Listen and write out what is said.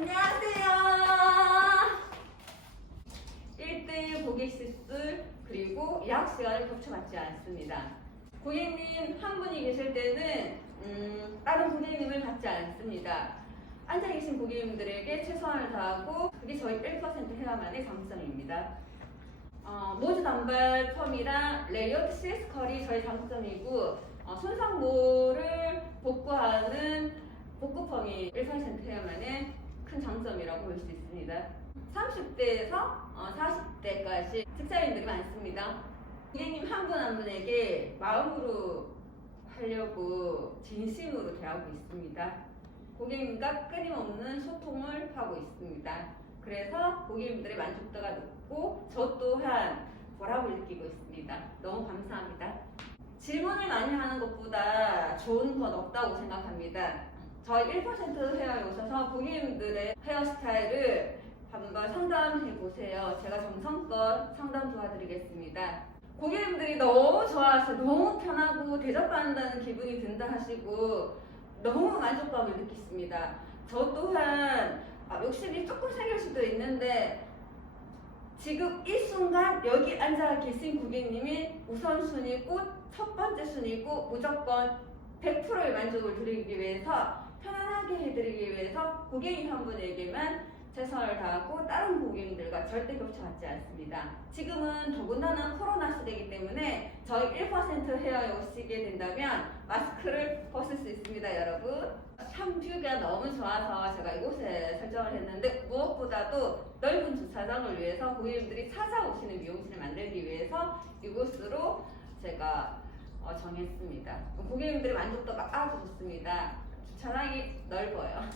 안녕하세요. 1대1 고객 실습 그리고 예약 시간을 겹쳐 받지 않습니다. 고객님 한 분이 계실 때는 음, 다른 고객님을 받지 않습니다. 앉아 계신 고객님들에게 최선을 다하고 그게 저희 1% 헤어만의 장점입니다. 어, 모지 단발 펌이랑 레이어드 CS 컬이 저희 장점이고 어, 손상모를 복구하는 복구 펌이 1% 헤어만의 큰 장점이라고 볼 수 있습니다. 30대에서 어, 40대까지 직장인들이 많습니다. 고객님 한 분 한 분에게 마음으로 하려고 진심으로 대하고 있습니다. 고객님과 끊임없는 소통을 하고 있습니다. 그래서 고객님들의 만족도가 높고 저 또한 보람을 느끼고 있습니다. 너무 감사합니다. 질문을 많이 하는 것보다 좋은 건 없다고 생각합니다. 저희 1% 헤어에 오셔서 고객님들의 헤어스타일을 한번 상담해 보세요. 제가 정성껏 상담 도와드리겠습니다. 고객님들이 너무 좋아서 너무 편하고 대접받는다는 기분이 든다 하시고 너무 만족감을 느끼십니다. 저 또한 아, 욕심이 조금 생길 수도 있는데 지금 이 순간 여기 앉아 계신 고객님이 우선순위고 첫 번째 순위고 무조건 100%의 만족을 드리기 위해서 편안하게 해드리기 위해서 고객님 한 분에게만 최선을 다하고 다른 고객님들과 절대 겹쳐맞지 않습니다. 지금은 더군다나 코로나 시대이기 때문에 저희 1% 헤어에 오시게 된다면 마스크를 벗을 수 있습니다, 여러분. 참 뷰가 너무 좋아서 제가 이곳에 설정을 했는데 무엇보다도 넓은 주차장을 위해서 고객님들이 찾아오시는 미용실을 만들기 위해서 이곳으로 제가 어, 정했습니다. 고객님들의 만족도가 아주 좋습니다. 주차장이 넓어요.